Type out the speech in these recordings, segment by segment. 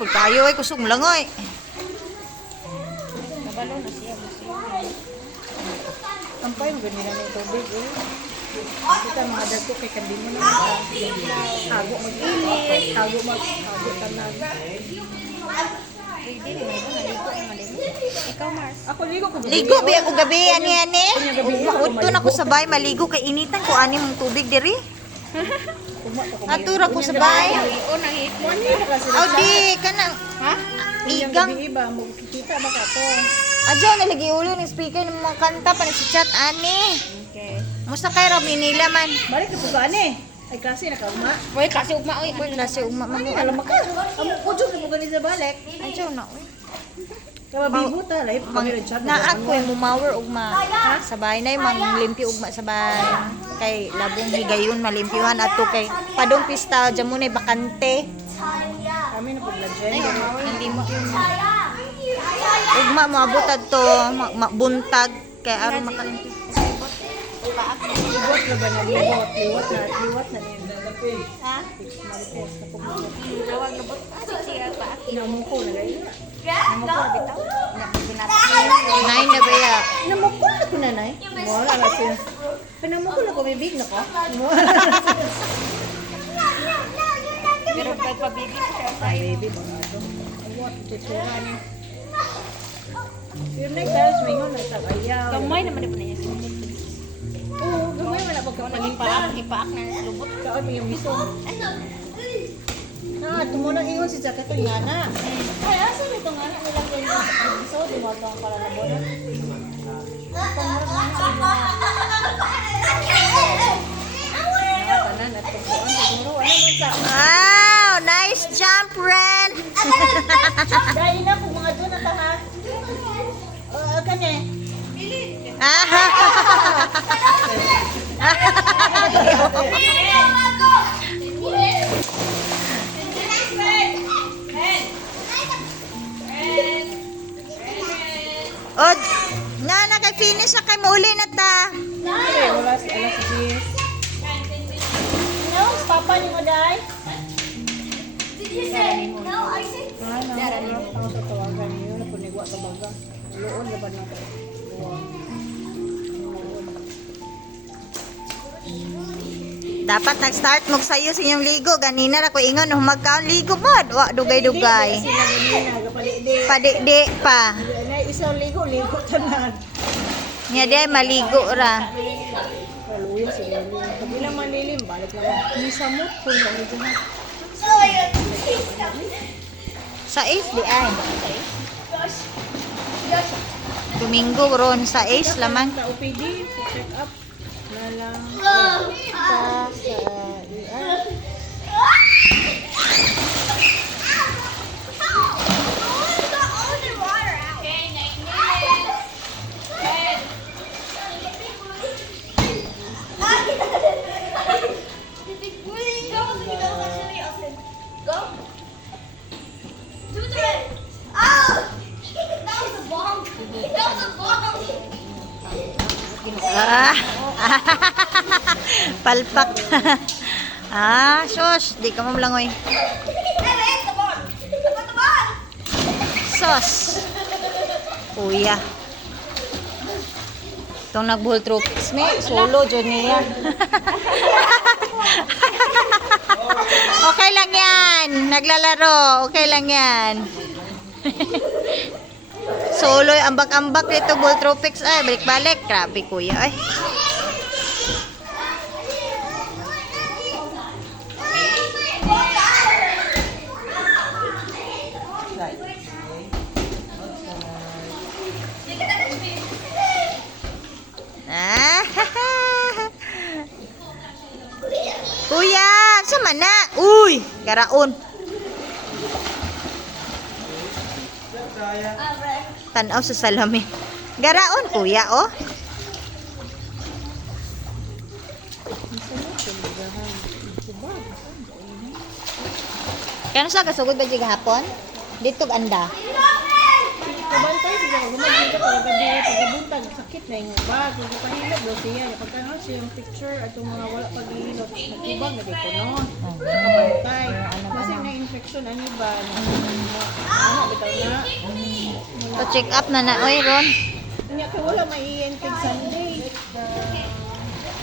pud kayo ay kusog lang oy. Nabalo na siya. Tampay mo ganyan na tubig eh. Kita mga dagko kay kandi mo na hago mag-init, hago tanan. Pwede rin ba naligo na din. Ikaw Mars. Ako ligo ko. Ligo bi ako gabi ani. Udto na ko sabay maligo kay initan ko ani mong tubig diri. Atura ko sabay. O nangipon. Aw di kana. Ha? Igang. Iba mo kita ba ka to? Adyo nalagi ulo ng speaker ng mga kanta pa si chat ani. Okay. Musta kay Rob nila man. Balik ko ga ani. Ay kasi nakaugma. Oy kasi ugma oy. Kasi ugma man. Alam mo ka. Amo ko jud mo gani sa balik. Adyo na oy. Kabibo ta live pagirad chat. Na ako yung mumawer ugma. Sabay na yung manglimpyo ugma sabay. Kay labong higayon malimpyuhan ato kay padong pista dyan mo na bakante. Kami na pagladyan. Hindi mo ugma moabot adto buntag kay aron makalimpyo. Liwat na ba na liwat? Liwat na niya. Ha? Marites na pagbuhat. Rawag labot. Siya pa. Namuko na gaya. Namuko bitaw. Nay na ba ya? Namuko na ko nanay. Wala na siya. Namuko na ko may big na ko. Pero kay pabibig siya sa Baby ba nga ito? Awat, titsura niya. Pero nagdalas may ngon na tagayaw. Gamay naman po na niya. Oo, gamay man na pagkapalitan. Ipaak na sa lubot. Kaon mo yung miso. Tumunang ingon si Jacket yung ngana. Ay, asa na itong ngana nilagay mo? Ang miso, dumatang para na bono. Nakatanan at pagkuhan. Siguro, ano man sa... Wow, nice jump, Ren. Dahil na kung mga doon at ha. Kanya. Od, nga naka-finish na kay mauli na ta. Wala si alas 10. No, papa ni mo dai. Did you say no? I said Ako sa tawagan niyo na punigwa sa baga. Luon na ba na? Dapat nag-start mo sayo sa inyong ligo. Ganina na ko ingon humagkaon ligo mod. Wa dugay-dugay. Sila ganina, kapalidi. Padikdi pa. Na isang ligo tanan. Nya day maligo ra. Kaluya si Lili. Pag ilang malilim, balik naman. Misamot kung ano dyan. Sa Ace di ay. Domingo ron sa Ace laman. Sa OPD, check up. Lalang. Sa ER. Ah. Palpak. Sus, di ka mamlangoy. Sos. Kuya. Itong nag-bull tropics ni, solo dyan niya. Okay lang yan. Naglalaro. Okay lang yan. Solo, ambak-ambak dito, bull tropics. Ay, balik-balik. Grabe, kuya. Ay. Ah, kuya, sama na. Uy, garaon. Tanaw sa salamin. Garaon, kuya, oh. Kano sa kasugod ba dyan hapon? Dito anda. Kabantay siya, gumagin ka para gabi, pagkabuntag, sakit na yung bag, yung pahilap daw siya, pagkano siya yung picture at yung mga wala paghihilot, nagtubang na dito, no? Kabantay. Kasi na infection, ano ba? Pa-check up na na. Oy, Ron. Kanya kay wala may ENT Sunday.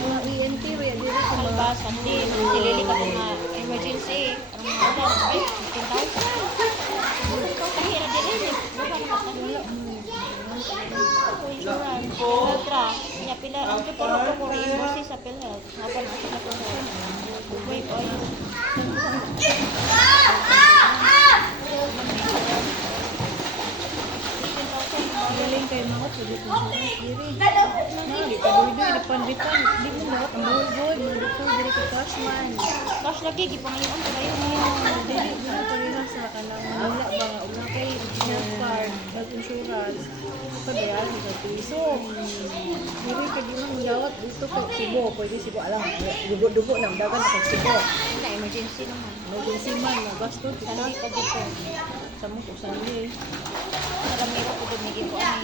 Mga ENT wala dili sa mga Kalbasan din. Dilili ka mga emergency. Ang mga ay, 10,000. Kahira din eh. Bukan nakatagulong. Insurance. Ultra. Kaya pila. Ang tuturo ko ko reimburse sa PhilHealth. Nga na sa PhilHealth. Wait, oy. galing kay mga pwede ko sa diri. Na di ka duy di panditan. Di mo na ang buhay mo dito diri ka cashman. Cash lagi, gipangayon ko kayo. Dili dili parehas sa kanang wala ba nga una kay health card, health insurance. Padayan sa piso. Dili ka di man yawat dito kay Cebu, pwede Cebu alam. Dugo-dugo nang dagan sa Cebu. Na emergency naman. Emergency man na gasto kita. Sandi pa dito. Sa mo ko sandi. Naramiro ko din naging ko ang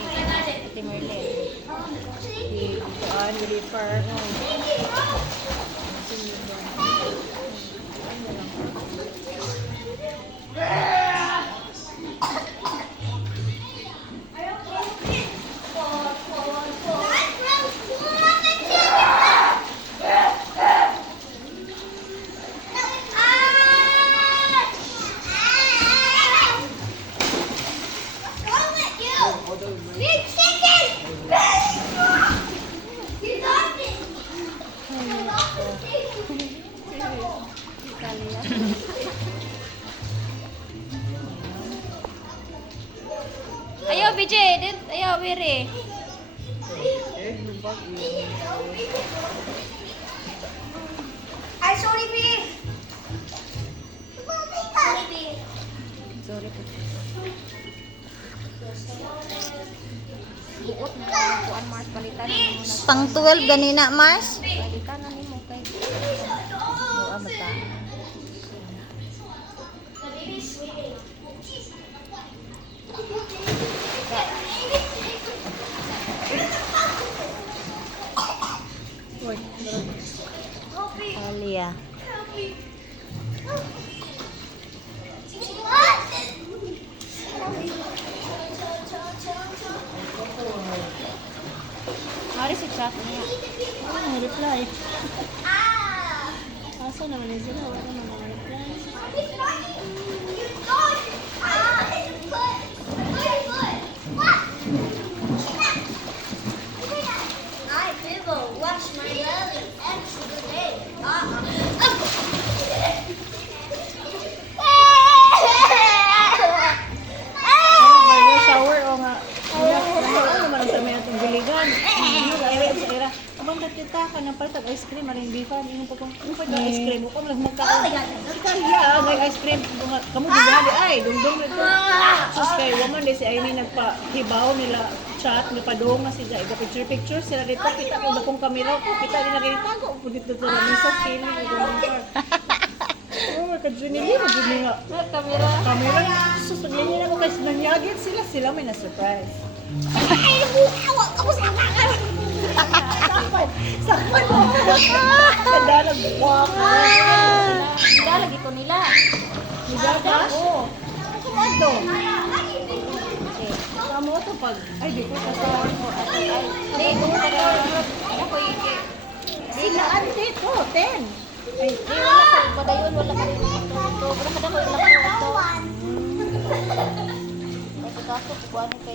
Ate Merle. Di kuan refer. Big chicken! You got it! Ayaw, BJ! Ayaw, Wiri! Ay, sorry, B! Sorry, B! Sorry po. Buot na lang kuan Mars palitan na mo na. Pang 12 ganina, Mars. Palitan na nimo kay. Oo, bata. Oy, Alia. Mari si chat niya. ano reply? Asa naman yun sila? Wala naman mga reply. Wash my belly every single day. Ano shower o nga? Ano naman ang sabi natong biligan? Ano ga ira sa ira? Abang kita ka nang paltag ice cream aring bifan ingon pa kung ano pa yung ice cream ko lang magkaon. Kaya may ice cream kamu gibali ay dungdung nito. Sus kay woman di si Aini nagpahibaw nila chat ni padung na siya iga picture sila dito kita ko dakong kamera ko kita din nakita ko po dito sa mesa kini oh kadjuni ni kadjuni nga Kamera. kamera sus paglingin ako kasi nanyagit sila may na surprise. Sakpan mo! Kadalag buwak! Lagi ko nila. Nigada? Oo. Kumado? Okay. Kamu to pag... Ay, di ko kasawar mo. Hindi, kung ako yung Sila ante to, 10. Ay, Di, wala ko. Padayon, wala ka rin ito. Pero kada ko yung laki ito. Kasi kaso, kukuha ni kayo